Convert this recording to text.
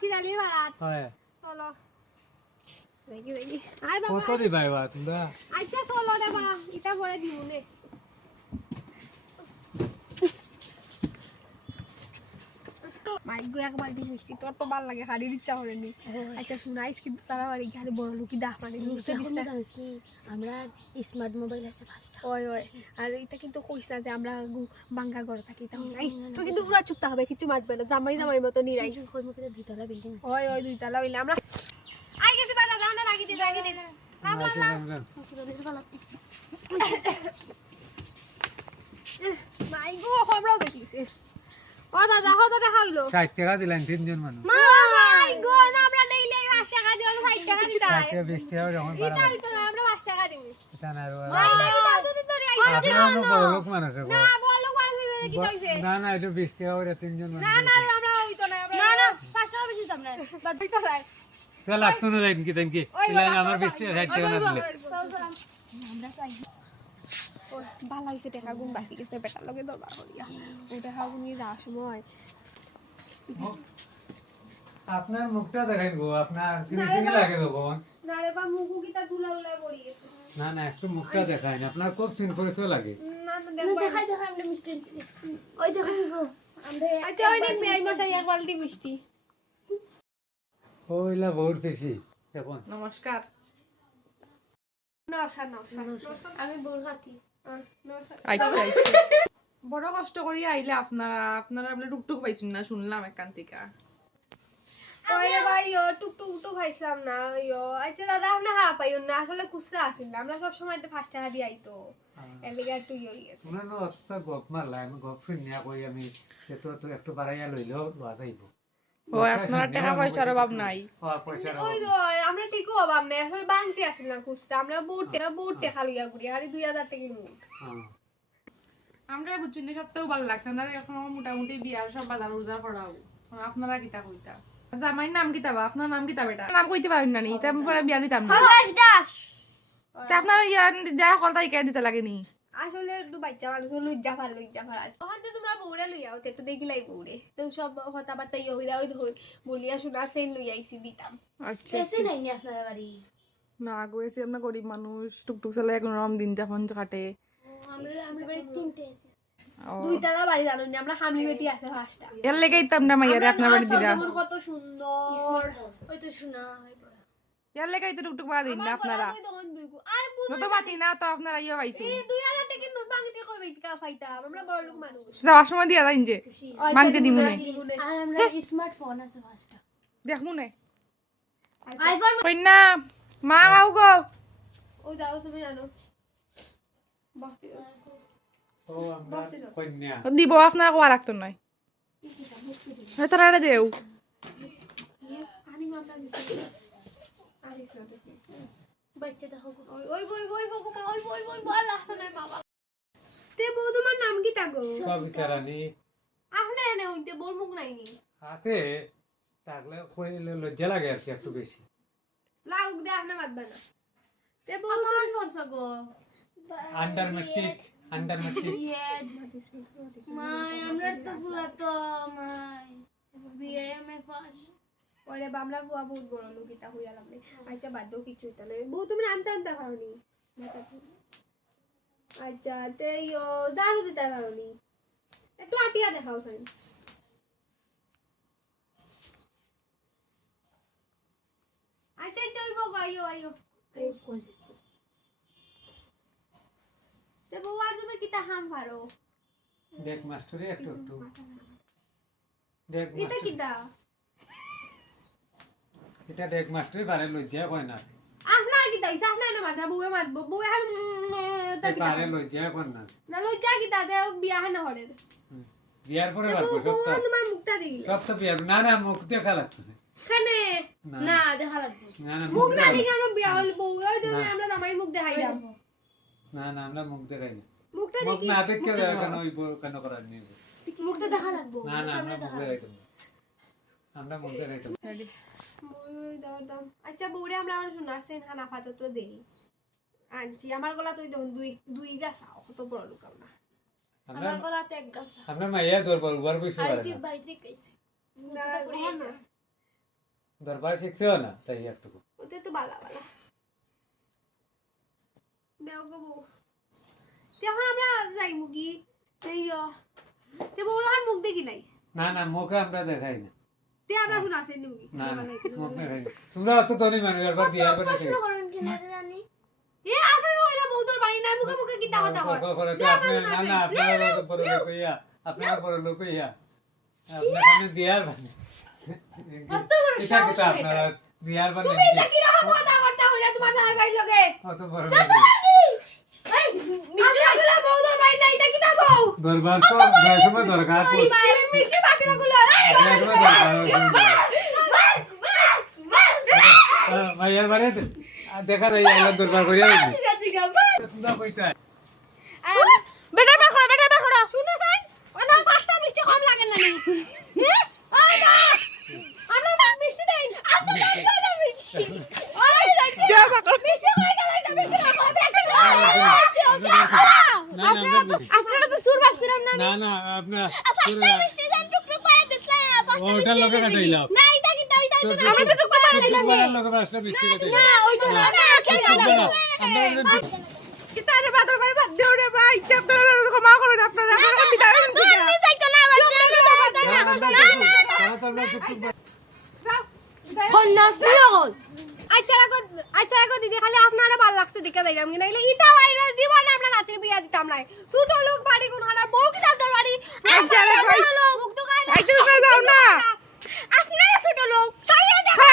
শিরালির ভাড়াত হয় চলো কত দিবা এবার তোমরা আচ্ছা চলো দেবা ইটা পরে দিব নে মাইগো এক বালতি মিষ্টি তোর তো ভালো লাগে খালি ইচ্ছা করে নি। আচ্ছা শুনাইস কিন্তু তারা বাড়ি খালি বড় লোকই দাহ মানে দিস আমরা স্মার্ট মোবাইল আছে পাঁচটা। ওই ওই আর এটা কিন্তু কইস না যে আমরা গু- বাঙ্গা ঘরে থাকি তাও নাই তো কিন্তু পুরা চুপটা হবে কিছু মাতবে না জামাই জামাই মতো নিরাই। দুইতলা বিল্ডিং ওই ওই দুই তালা হইলে আমরা আই গেছি বাজা দাও না রাখি দে রাখি দে। লাম লাম লাম মাই গো খবরও দেখিছে ও দাদা কত টাকা হইল? ষাট টাকা দিলেন তিনজন মানুষ। মাই গো না আমরা ডেইলি 5 টাকা দিও 60 টাকা দিতাই ষাট টাকা বিশ টাকা যখন এটা বাড়াবো হইতো না আমরা 5 টাকা দিমু এটা না আর মাই দেবি দাও দুদি তোরে আইছো। আপনারা অন্য বড় লোক মানুষ না বলো কোন হইবে কি কইছে না না এটা বিশ টাকা করে তিনজন মানুষ না না আমরা হইতো না না না পাঁচ টাকা বেশি দাম না। বাদ দিতে তা লাগতো না যাই কি কি ওই বাবা, আমার বিশ টাকা ষাট টাকা না দিলে। আমরা চাই ভালো হয়েছে টাকা গুণ বাকি গেছে বেটার লগে দরবার করিয়া ও টাকা গুনি যাওয়ার সময়। আপনার মুখটা দেখেন গো আপনার ফিনিশিং লাগে গো বোন না রে বা মুখু কিটা দুলা উলা পড়ি গেছে না না একটু মুখটা দেখায় না আপনার খুব চিন পরিচয় লাগে। না না দেখাই দেখাই আমরা মিষ্টি ওই দেখাই গো আমরা আচ্ছা ওই দিন মেয়াই মশাই এক বালতি মিষ্টি। ওইলা বহুত বেশি দেখুন। নমস্কার নমস্কার নমস্কার আমি বড় হাতি আহ, নমস্কার আচ্ছা আচ্ছা। বড় কষ্ট করি আইলে আপনারা আপনারা বলে টুকটুক পাইছেন না শুনলাম একান থেকে। ওরে ভাই ও না ইয়ো। আচ্ছা দাদা আপনি হারা পাইও না আসলে খুচরা আসিল না আমরা একটা টাকা দিয়ে আইতো একটু ইয়ে হয়ে অত গপ মারলা আমি গপ শুনিয়া কই আমি তো তো একটু বাড়াইয়া লইলেও লওয়া যাইব। ও আপনারা টাকা পয়সার অভাব নাই। ওই তো আমরা ঠিকও অভাব নেই আসলে বাংতি আসিল না খুচরা আমরা টাকা লইয়া ঘুরি খালি দুই হাজার টাকা নোট। হ্যাঁ। আমরা ভালো লাগছে আপনারা এখন মোটামুটি বিয়ার সব বাজার উজার করা হব আর আপনারা কিতা কইতা? জামাইর নাম কিতা আপনার নাম কিতা বেটা? নাম কইতে পারেন না নি তা বিয়া দিতাম না। আপনারা ইয়া কলতা ইকা দিতে লাগে নি আসলে একটু বাচ্চা মানুষ লজ্জা ফাল লজ্জা ফাল ওখান তোমরা বউরে লইয়া তো একটু দেখিলাই বউরে। তো সব কথাবার্তা ইয়ে হইরা ওই ধর বলিয়া শোনার সেই আইছি দিতাম। আচ্ছা এসে নাই আপনার বাড়ি? না গেছি আমরা গরিব মানুষ টুকটুক চালাই দিন যাপন কাটে। আমরা আমরা বাড়ি তিনটে এসে ও। বাড়ি জানো না আমরা হামলি বেটি আছে পাঁচটা। এর লেগেই তো আমরা মাইয়ারে আপনার বাড়ি কত সুন্দর। ওই তো শোনা এর লেগেই তো টুকটুক বাড়া না আপনারা। গু- আর না তো আপনারা ইয়ে পাইছে এই দুই হাজার টাকা ভাঙতে কই বেটিকা ফাইতাম আমরা বড় লোক মানুষ যাওয়ার সময় দিয়া যাইন যে ভাঙতে দিমু নে। আর আমরা স্মার্টফোন আছে পাঁচটা দেখমু নে আইফোন মা আও গো ও যাও তুমি জানো বাহতি ও আমরা কন্যা দিব আপনার কোয়া রাখতো নয় তারা দেও আনি মামলা দিতে আরিস না দেখি বাচ্চা দেখো গো। ওই ওই মা ওই আসছে বাবা তে বউ তোমার নাম কি তাগো? সবিতা রানী? আপনি এনে হইতে বউর মুখ নাইনি হাতে থাকলে কইলে লজ্জা লাগে আর কি একটু বেশি। লাউক দে আপনি মাতবে না। তে বউ পড়ছ গো? আন্ডার মেট্রিক আন্ডার ইয়েড মাই আমরা তো ভুলা তো মাই। বিয়ে মে পাস। ওরে বামলা বুয়া বহুত বড় লোক এটা হইয়া লাগলে আচ্ছা বাদ দাও কিছু তাহলে। বউ তুমি আনতে আনতে পারোনি আচ্ছা তে ইয়ো দারু দিতে পারোনি একটু আটিয়া দেখাও সাইন আচ্ছা ওই বাবা আইও আইও তে বউ আর তুমি কিতা হাম পারো? দেখ মাস্টারে একটু একটু। দেখ এটা মাস্টার। কিতা? এটা দেখ মাস্টারে পারে লজ্জা কয় না। আপনার কিতা হইছে? আপনার না মাত্রা বউয়ে মাতবো বউয়ে হাল তা কিতা পারে লজ্জা কয় না। না লজ্জা কিতা? দে বিয়া হানা হরে। বিয়ার পরে পারব সব তো। তোমার মুখটা দিই সব তো বিয়ার না না মুখ দেখা লাগতো না খানে না না দেখা লাগবে। না না মুখ মুখ না দেখা আমরা বিয়া হল বউ। ওই তো আমরা জামাই মুখ দেখাইলাম। না না আমরা মুখ দেখাই না। মুখটা মুখ না দেখে কেন ওই বউ কেন করার নেই? মুখটা দেখা লাগবে। না না আমরা মুখ দেখাইতাম আমরা মুখ দেখাইতাম না। ওই দাও দাও আচ্ছা বউরে আমরা সেন হানা ফাতো তো দেই। আনছি। আমার গলা তুই দেখুন দুই দুই গাছাও কত বড় লোক আমরা আমরা গলাতে এক গাছ। আমরা মাইয়া তোর বলবার বসে আর কি না বাড়িতে গেছে না, না, না। দরবার শিখছেও না তাই একটুকু ওতে তো বালা বালা। দেও গো বউ তে এখন আমরা যাই মুগি। ইয়ো। তে বউ এখন মুখ দেখি নাই? না না মুখে আমরা দেখাই না। তে আমরা শুনে আসেন নি মুগি। না না মুখ দেখাই না তোমরা অত ধনী মানুষ একবার দিয়ে একবার দেখে প্রশ্ন করুন কিনা জানি এ আপনার ওইলা বউদর বাড়ি নাই মুখে মুখে কিতা কথা হয় আপনি না না আপনারা বড় লোক হইয়া আপনারা বড় লোক হইয়া আপনার দিয়ার বানি কত বড় সাহস কিতা আপনারা দিয়ার বানি তুমি এটা কি রকম কথা বার্তা হইলা তোমার জামাই বাড়ি লগে অত বড় লোক এই আমরা গুলা বউদর বাড়ি নাই এটা কিতা বউ দরবার তো সময় দরকার পড়ছে মিষ্টি বাকিরা গুলো সময় দরকার ভাইয়ার বাড়িতে দেখা যায় দরবার করিয়া বেটা বের করো বেটা বের করো শুনে ভাই ওনা পাঁচটা মিষ্টি কম লাগে না আমরা না মিষ্টি দেই আমরা না মিষ্টি ওই দেও বাকর মিষ্টি কই গেল এটা মিষ্টি না করে না না আপনারা তো সুর ভাবছিলাম না না না আপনার মিষ্টি দেন টুকটুক করে দিছিলাম ওটার লোকে কাটাইলাম না এটা কি তাই তাই তো তো আমরা তো টুকু মারা দিলাম বাড়ার লোকে পাঁচটা মিষ্টি কাটাইলাম না ওই তো না আমরা কিতা রে বাদর বাড়ি বাদ দেও রে ভাই ইচ্ছা করে ক্ষমা করুন আপনারা আপনারা বিদায় করুন তুমি যাইতো না আবার খন্নাস নিয়ে আচ্ছা রাখো আচ্ছা রাখো দিদি খালি আপনারা ভালো লাগছে দেখে যাইলাম কি নাইলে ইটা বাড়ি দিব না আমরা নাতির বিয়া দিতাম নাই। ছোট লোক বাড়ি কোন হানার বউ কি তার বাড়ি? আচ্ছা রাখো মুখ দোকান একটু যাও না। আপনারা ছোট লোক সাইয়া দেখা